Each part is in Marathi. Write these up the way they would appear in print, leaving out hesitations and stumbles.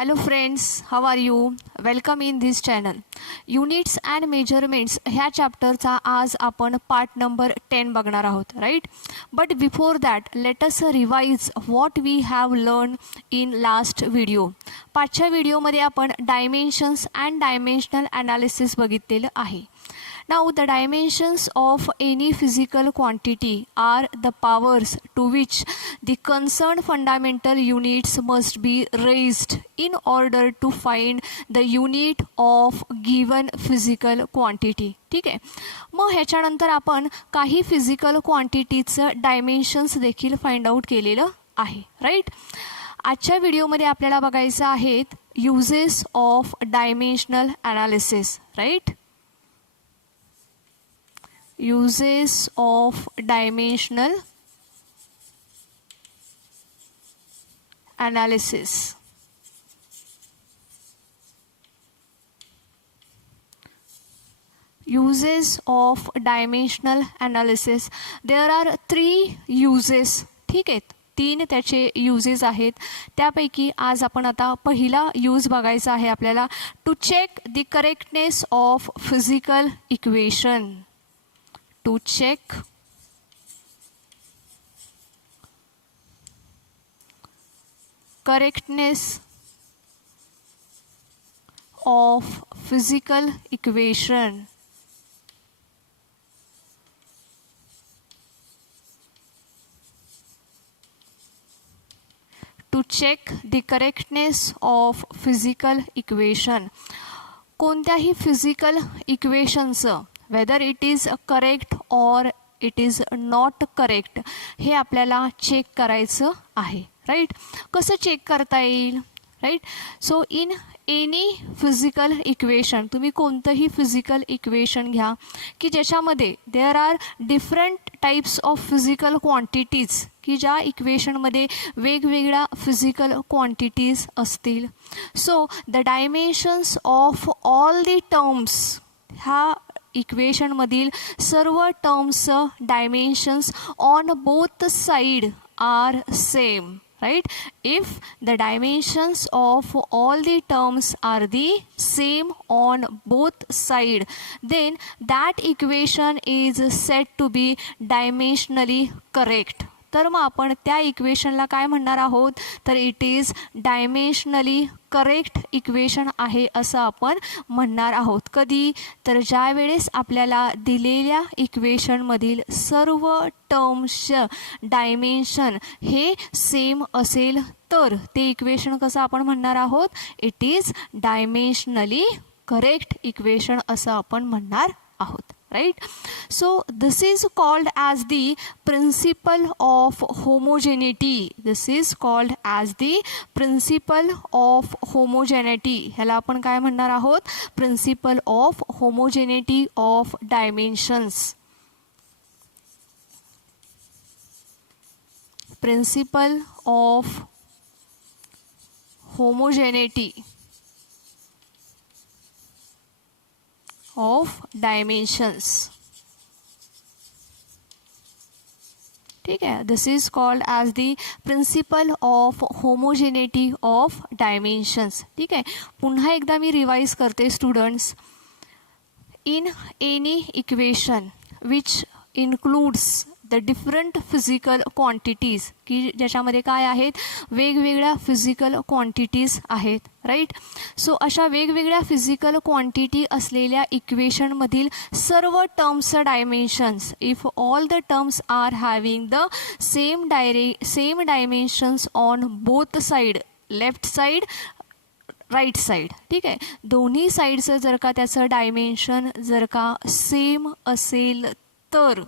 Hello friends, how are you? Welcome in this channel. Units and measurements ह्या चॅप्टरचा आज आपण पार्ट नंबर 10 बघणार आहोत, right? But before that let us revise what we have learn in last video. पाचच्या व्हिडिओमध्ये आपण डायमेन्शन्स अँड डायमेन्शनल ॲनालिसिस बघितलेलं आहे. Now the dimensions of any physical quantity are the powers to which the concerned fundamental units must be raised in order to find the unit of given physical quantity. ठीक आहे. मग ह्याच्यानंतर आपण काही फिजिकल क्वांटिटीचं डायमेन्शन्स देखील फाइंड आउट केलेलं आहे, राईट? आजच्या व्हिडिओमध्ये आपल्याला बघायचं आहेत uses of dimensional analysis, right? Uses of dimensional analysis. Uses of dimensional analysis. There are 3 uses. ठीक आहेत, 3 त्याचे युजेस आहेत. त्यापैकी आज आपण आता पहिला यूज बघायचा आहे आपल्याला, to check the correctness of physical equation. To check correctness of physical equation. To check the correctness of physical equation. कोणत्याही फिजिकल इक्वेशनचं whether it is correct or it is not correct हे आपल्याला चेक करायचं आहे, राईट? कसं चेक करता येईल, right? So in any physical equation, तुम्ही कोणतंही फिजिकल इक्वेशन घ्या की ज्याच्यामध्ये there are different types of physical quantities, की ज्या इक्वेशनमध्ये वेगवेगळ्या फिजिकल क्वांटिटीज असतील. So the dimensions of all the terms, ह्या इक्वेशनमधील सर्व टर्म्सचं dimensions on both side are same, right? If the dimensions of all the terms are the same on both side, then that equation is said to be dimensionally correct. तर मग आपण त्या इक्वेशनला काय म्हणणार आहोत, तर it is dimensionally correct equation आहे असं आपण म्हणणार आहोत. कधी, तर ज्या वेळेस आपल्याला दिलेल्या इक्वेशनमधील सर्व टर्म्सचं डायमेन्शन हे सेम असेल तर ते इक्वेशन कसं आपण म्हणणार आहोत, it is dimensionally correct equation असं आपण म्हणणार आहोत, right? So this is called as the principle of homogeneity. This is called as the principle of homogeneity. ह्याला आपण काय म्हणणार आहोत, principle of homogeneity of dimensions. Principle of homogeneity of dimensions. ठीक आहे, this is called as the principle of homogeneity of dimensions. ठीक आहे, पुन्हा एकदा मी रिवाइज करते students. In any equation which includes the different physical quantities, की ज्याच्यामध्ये काय आहेत, वेगवेगळ्या फिजिकल क्वांटिटीज आहेत, राईट? सो अशा वेगवेगळ्या फिजिकल क्वांटिटी असलेल्या इक्वेशनमधील सर्व टर्म्सचं dimensions, if all the terms are having the same dimensions on both side, left side, right side, ठीक आहे, दोन्ही साईडचं जर का त्याचं डायमेन्शन जर का सेम असेल तर,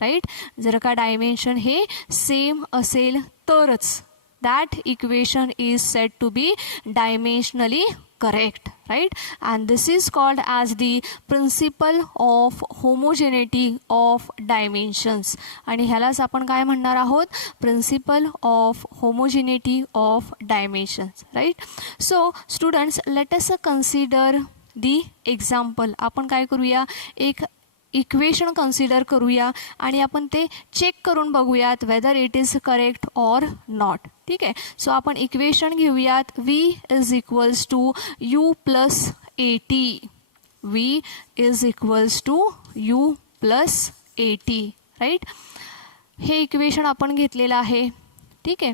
राईट? जर का डायमेन्शन हे सेम असेल तरच that equation is said to be dimensionally correct, right? And this is called as the principle of homogeneity of dimensions. आणि ह्यालाच आपण काय म्हणणार आहोत, principle of homogeneity of dimensions, right? So students, let us consider the example. आपण काय करूया, एक इक्वेशन कन्सिडर करूया आणि आपण ते चेक करून बघूयात whether it is correct or not. ठीक आहे. सो आपण इक्वेशन घेऊयात v is equals to u plus AT. v is equals to u plus AT, right. हे इक्वेशन आपण घेतलेलं आहे, ठीक आहे.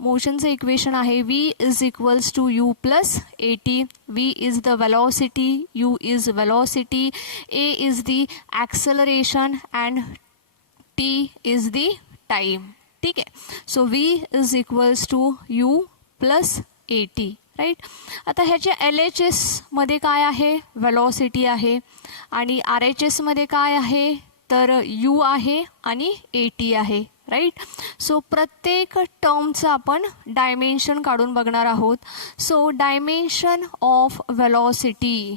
मोशनचं इक्वेशन आहे v is equals to u plus AT. v is the velocity, u is velocity, a is the acceleration and t is the time, ठीक आहे. So v is equals to u plus AT, right. आता ह्याच्या LHS मध्ये काय आहे, वेलॉसिटी आहे, आणि RHS मध्ये काय आहे तर u आहे आणि AT आहे, राईट. सो प्रत्येक टर्मचं आपण डायमेन्शन काढून बघणार आहोत. So dimension of velocity,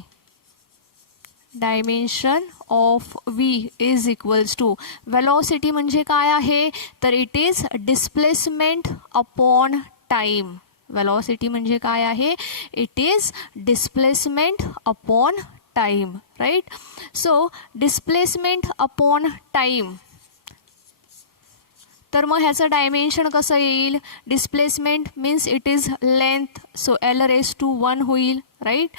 dimension of v is equals to, velocity म्हणजे काय आहे तर it is displacement upon time. Velocity म्हणजे काय आहे, it is displacement upon time, right. So displacement upon time, तर मग ह्याचं डायमेन्शन कसं येईल, displacement means it is length, so L⁻⁴ होईल, राईट.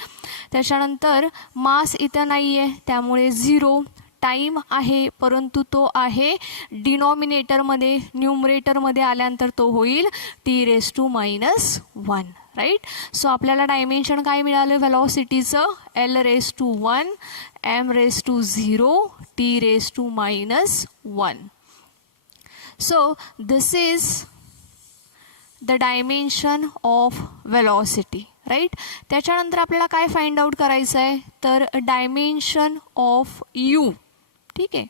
त्याच्यानंतर मास इथं नाही आहे त्यामुळे 0. टाईम आहे परंतु तो आहे डिनॉमिनेटरमध्ये, न्यूमरेटरमध्ये आल्यानंतर तो होईल T⁻⁻1, राईट. सो आपल्याला डायमेन्शन काय मिळालं व्हेलॉसिटीचं, L⁻⁴ m⁻⁴ T⁻⁻1. So this is the dimension of velocity, right. त्याच्यानंतर आपल्याला काय फाइंड आउट करायचं आहे तर डायमेन्शन ऑफ u, ठीक आहे.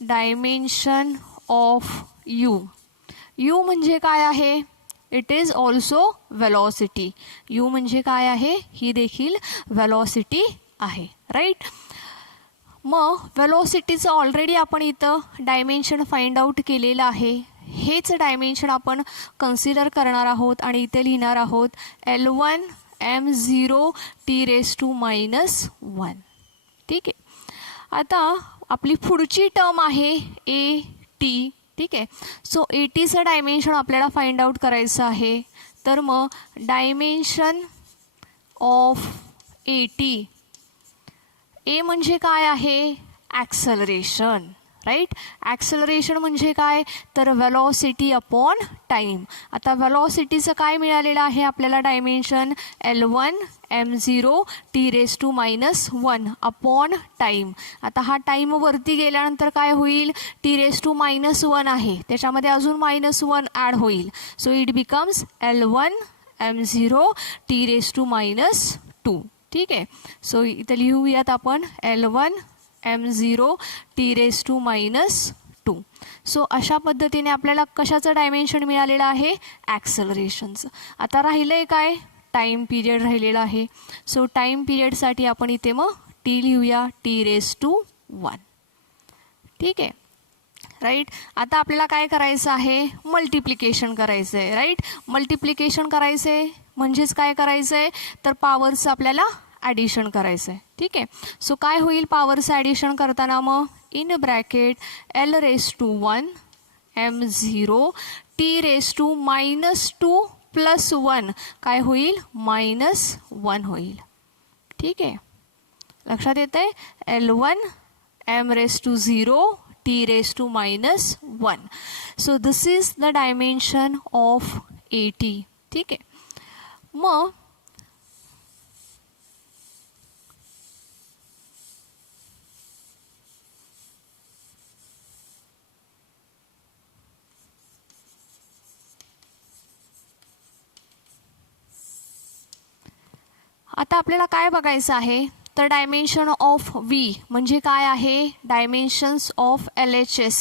डायमेन्शन ऑफ u, u म्हणजे काय आहे, it is also velocity. u म्हणजे काय आहे, ही देखील वेलॉसिटी आहे, राईट. मग वेलॉसिटीचं ऑलरेडी आपण इथं डायमेन्शन फाइंड आउट केलेलं आहे. हेच डायमेन्शन आपण कन्सिडर करणार आहोत आणि इथे लिहिणार आहोत L1 m⁻⁴ T⁻⁻1, ठीक आहे. आता आपली पुढची टर्म आहे AT, ठीक आहे. सो ATचं डायमेन्शन आपल्याला फाइंड आउट करायचं आहे. तर मग डायमेन्शन ऑफ AT, ए म्हणजे काय आहे, ॲक्सलरेशन, राईट. ॲक्सलरेशन म्हणजे काय तर वेलॉसिटी अपॉन टाईम. आता वेलॉसिटीचं काय मिळालेलं आहे आपल्याला dimension, L1 m⁻⁴ T⁻⁻1 upon time. आता हा टाईम वरती गेल्यानंतर काय होईल, T⁻⁻1 आहे त्याच्यामध्ये अजून -1 ॲड होईल. So it becomes L1 m⁻⁴ T⁻⁻2, ठीक आहे. सो इथं लिहूयात आपण L1 m⁻⁴ T⁻⁻2. सो अशा पद्धतीने आपल्याला कशाचं डायमेन्शन मिळालेलं आहे, ॲक्सलरेशनचं. आता राहिलं आहे काय, टाईम पिरियड राहिलेला आहे. सो टाईम पिरियडसाठी आपण इथे मग T लिहूया T⁻⁻1, ठीक आहे, राईट. आता आपल्याला काय करायचं आहे, मल्टिप्लिकेशन करायचं आहे, राईट. मल्टिप्लिकेशन करायचं आहे म्हणजेच काय करायचं आहे तर पॉवरचं आपल्याला ॲडिशन करायचं आहे, ठीक आहे. सो काय होईल पॉवरचं ॲडिशन करताना मग in bracket L⁻⁴ m⁻⁴ T⁻⁻2 + 1 काय होईल -1 होईल, ठीक आहे. लक्षात येतं आहे, L1 m⁻⁴ T⁻⁻1. So this is the dimension of AT, ठीक आहे. मग आता आपल्याला काय बघायचं आहे तर डायमेन्शन ऑफ V म्हणजे काय आहे, dimensions of LHS,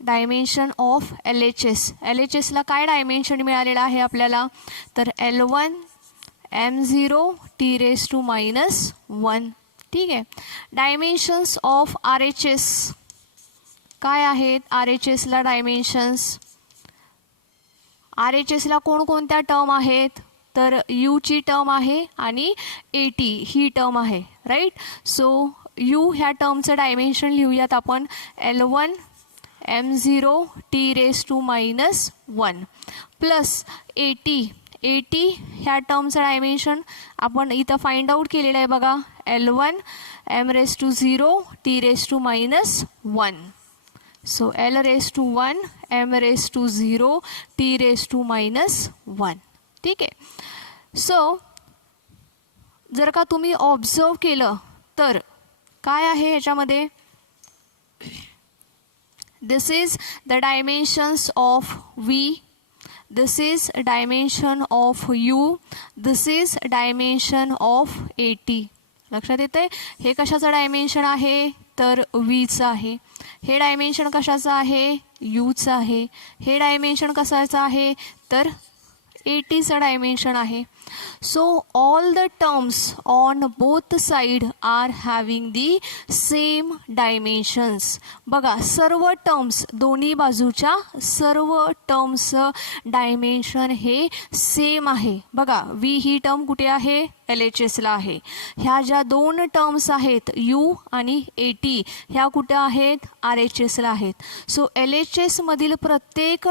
dimension of LHS. LHSला काय डायमेन्शन मिळालेलं आहे आपल्याला तर L1 m⁻⁴ T⁻⁻1, ठीक आहे. डायमेन्शन्स ऑफ RHS काय आहेत, RHSला डायमेन्शन्स, RHSला कोणकोणत्या टर्म आहेत तर U ची टर्म आहे आणि AT ही टर्म आहे, राईट. सो यू ह्या टर्मचं डायमेन्शन लिहूयात आपण L1 m0 t raise to minus 1 plus 80 ह्या टर्मचं डायमेन्शन आपण इथं फाइंड आउट केलेलं आहे बघा L1 m raise to 0 t raise to minus 1. So L raise to 1 m raise to 0 t raise to minus 1. ठीक आहे. सो जर का तुम्ही ऑब्झर्व केलं तर काय आहे ह्याच्यामध्ये, this is the dimensions of V, this is dimension of U, this is dimension of 80. लक्षात येतंय. हे कशाचं डायमेन्शन आहे तर Vचं आहे. हे डायमेन्शन कशाचं आहे Uचं आहे. हे डायमेन्शन कशाचं आहे तर 80चं डायमेन्शन आहे. So all the terms on both side are having the same dimensions. बघा सर्व टर्म्स दोन्ही बाजूच्या सर्व टर्म्सचं डायमेन्शन हे सेम आहे. बघा V ही टर्म कुठे आहे LHSला आहे. ह्या ज्या दोन टर्म्स आहेत U आणि 80 ह्या कुठे आहेत RHSला आहेत. सो LHSमधील प्रत्येक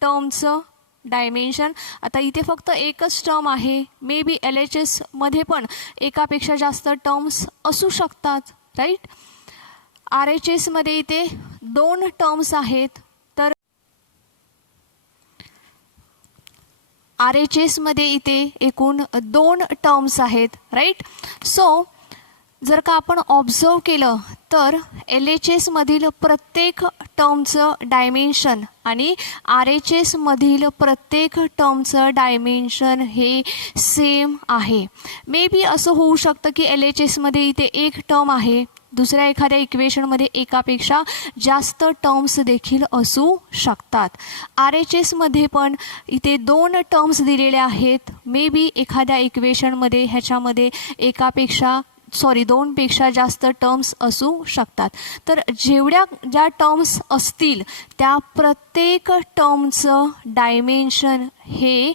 टर्मचं डायमेन्शन, आता इथे फक्त एकच टर्म आहे, मे बी LHSमध्ये पण एकापेक्षा जास्त टर्म्स असू शकतात राईट. RHSमध्ये इथे 2 टर्म्स आहेत तर RHSमध्ये इथे एकूण 2 टर्म्स आहेत राईट. सो जर का आपण ऑब्झर्व केलं तर LHSमधील प्रत्येक टर्मचं डायमेन्शन आणि RHSमधील प्रत्येक टर्मचं डायमेन्शन हे सेम आहे. मे बी असं होऊ शकतं की LHSमध्ये इथे एक टर्म आहे, दुसऱ्या एखाद्या इक्वेशनमध्ये एकापेक्षा जास्त टर्म्स देखील असू शकतात. RHSमध्ये पण इथे 2 टर्म्स दिलेले आहेत, मे बी एखाद्या इक्वेशनमध्ये ह्याच्यामध्ये दोनपेक्षा जास्त टर्म्स असू शकतात. तर ज्या टर्म्स असतील त्या प्रत्येक टर्मचं डायमेन्शन हे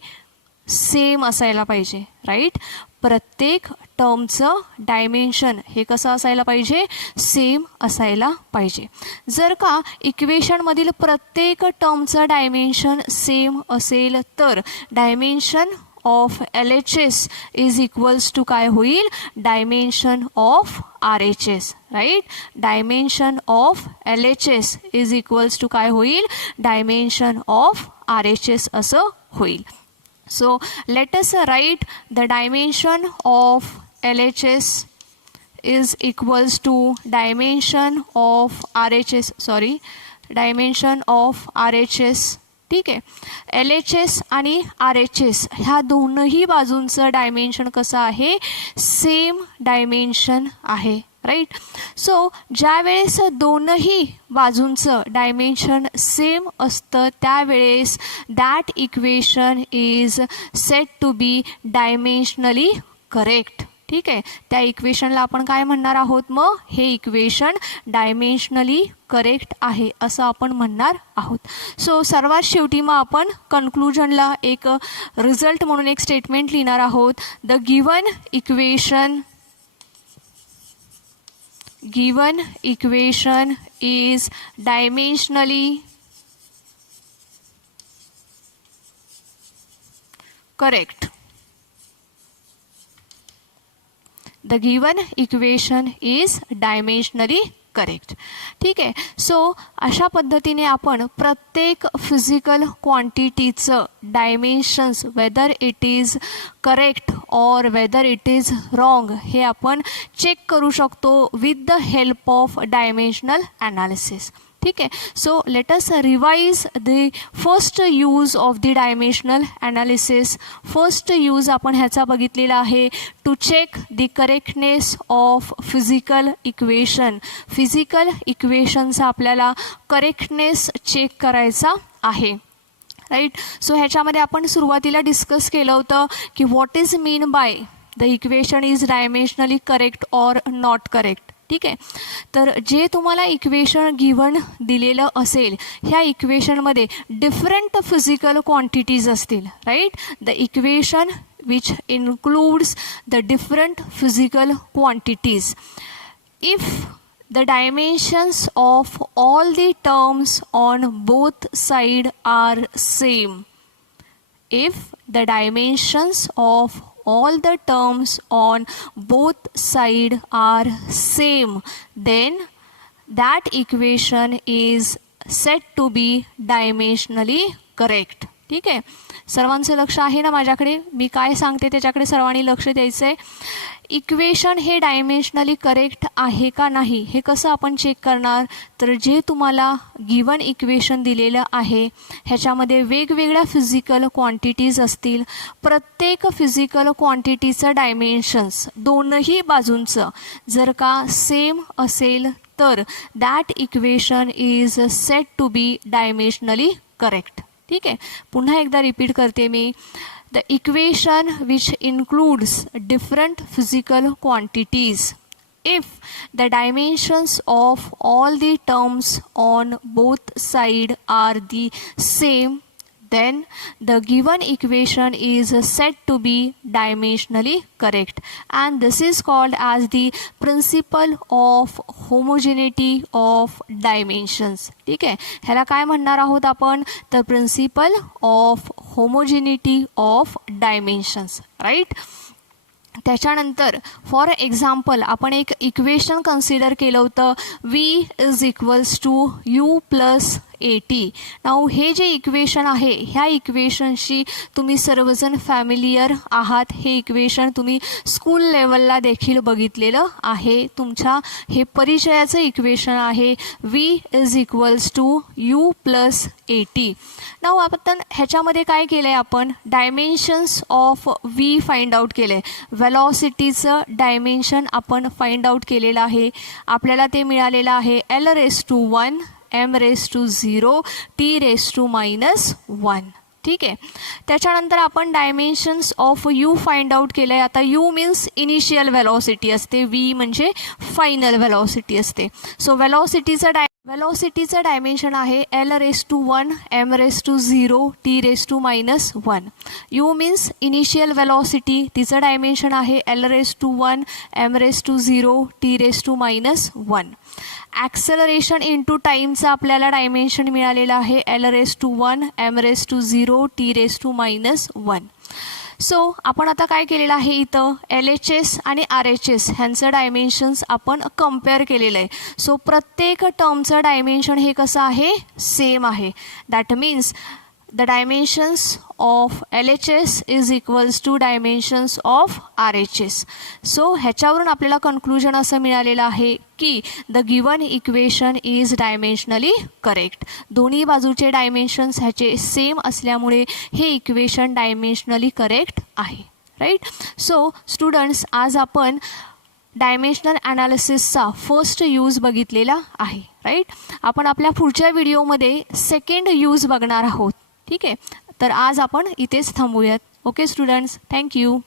सेम असायला पाहिजे राईट. प्रत्येक टर्मचं डायमेन्शन हे कसं असायला पाहिजे सेम असायला पाहिजे. जर का इक्वेशनमधील प्रत्येक टर्मचं डायमेन्शन सेम असेल तर dimension of LHS is equals to काय होईल dimension of RHS right. Dimension of LHS is equals to काय होईल डायमेन्शन ऑफ RHS असं होईल. So let us write the dimension of LHS is equals to dimension of RHS. ठीक आहे. LHS आणि RHS ह्या दोनही बाजूंचं डायमेन्शन कसं आहे सेम डायमेन्शन आहे राईट. सो ज्या वेळेस दोनही बाजूंचं डायमेन्शन सेम असतं त्यावेळेस that equation is set to be dimensionally correct. ठीक आहे. त्या इक्वेशनला आपण काय म्हणणार आहोत मग हे इक्वेशन डायमेन्शनली करेक्ट आहे असं आपण म्हणणार आहोत. सो सर्वात शेवटी मग आपण कन्क्लुजनला एक रिझल्ट म्हणून एक स्टेटमेंट लिहिणार आहोत. The given equation is dimensionally correct. The given equation is dimensionally correct. ठीक आहे. सो अशा पद्धतीने आपण प्रत्येक फिजिकल क्वांटिटीचं dimensions whether it is correct or whether it is wrong हे आपण चेक करू शकतो with the help of dimensional analysis. ठीक आहे. So let us revise the first use of the dimensional analysis. First use आपण ह्याचा बघितलेला आहे to check the correctness of physical equation. Physical इक्वेशनचा आपल्याला करेक्टनेस चेक करायचा आहे राईट. सो ह्याच्यामध्ये आपण सुरुवातीला डिस्कस केलं होतं की what is mean by the equation is dimensionally correct or not correct. ठीक आहे. तर जे तुम्हाला इक्वेशन गिवन दिलेलं असेल ह्या इक्वेशनमध्ये डिफरंट फिजिकल क्वांटिटीज असतील right. The equation which includes the different physical quantities. if the dimensions of all the terms on both sides are same, if the dimensions of all the terms on both sides are same, then that equation is said to be dimensionally correct. ठीक आहे, सर्वांचं लक्ष आहे ना माझ्याकडे, मी काय सांगते त्याच्याकडे सर्वांनी लक्ष द्यायचं आहे. इक्वेशन हे डायमेन्शनली करेक्ट आहे का नाही हे कसं आपण चेक करणार, तर जे तुम्हाला गिवन इक्वेशन दिलेलं आहे ह्याच्यामध्ये वेगवेगळ्या फिजिकल क्वांटिटीज असतील, प्रत्येक फिजिकल क्वांटिटीचं डायमेन्शन्स दोनही बाजूंचं जर का सेम असेल तर that equation is said to be dimensionally correct. ठीक आहे, पुन्हा एकदा रिपीट करते मी. The equation which includes different physical quantities, if the dimensions of all the terms on both sides are the same, then the given equation is said to be dimensionally correct, and this is called as the principle of homogeneity of dimensions. ठीक आहे, ह्याला काय म्हणणार आहोत आपण, तर principle of homogeneity of dimensions. Right. त्याच्यानंतर फॉर एक्झाम्पल आपण एक इक्वेशन कन्सिडर केलं होतं, v is equals to u plus 80. Now हे जे इक्वेशन आहे ह्या इक्वेशनशी तुम्ही सर्वजण फॅमिलियर आहात. हे इक्वेशन तुम्ही स्कूल लेवलला देखील बघितलेलं आहे, तुमच्या हे परिचयाचं इक्वेशन आहे. v is equals to u plus 80. Now आपण ह्याच्यामध्ये काय केलं आहे, आपण dimensions of v find out केलं आहे. वेलॉसिटीचं डायमेन्शन आपण फाइंड आउट केलेलं आहे. आपल्याला ते मिळालेलं आहे l⁻⁴ m⁻�0 t⁻⁻1. ठीक आहे, त्याच्यानंतर आपण dimensions of u find out केलं आहे. आता u मीन्स इनिशियल वेलॉसिटी असते, v म्हणजे फायनल वेलॉसिटी असते. सो वेलॉसिटीचं डायमेन्शन आहे l⁻⁴ m⁻�0 t⁻⁻1. u means initial velocity, तिचं डायमेन्शन आहे l⁻⁴ m⁻�0 t⁻⁻1. Acceleration into टाईमचं आपल्याला डायमेन्शन मिळालेलं आहे l⁻⁴ m⁻�0 t⁻⁻1. सो आपण आता काय केलेलं आहे, इथं LHS आणि RHS ह्यांचं डायमेन्शन्स आपण कम्पेअर केलेलं आहे. सो प्रत्येक टर्मचं डायमेन्शन हे कसं आहे, सेम आहे. That means the dimensions of LHS is equals to dimensions of RHS. सो ह्याच्यावरून आपल्याला कन्क्लुजन असं मिळालेलं आहे की the given equation is dimensionally correct. दोन्ही बाजूचे डायमेन्शन्स ह्याचे सेम असल्यामुळे हे इक्वेशन डायमेन्शनली करेक्ट आहे. राईट. सो स्टुडंट्स, आज आपण डायमेन्शनल ॲनालिसिसचा फर्स्ट यूज बघितलेला आहे. राईट. आपण आपल्या पुढच्या व्हिडिओमध्ये सेकंड यूज बघणार आहोत. ठीक आहे, तर आज आपण इथेच थांबूयात. Okay students, thank you.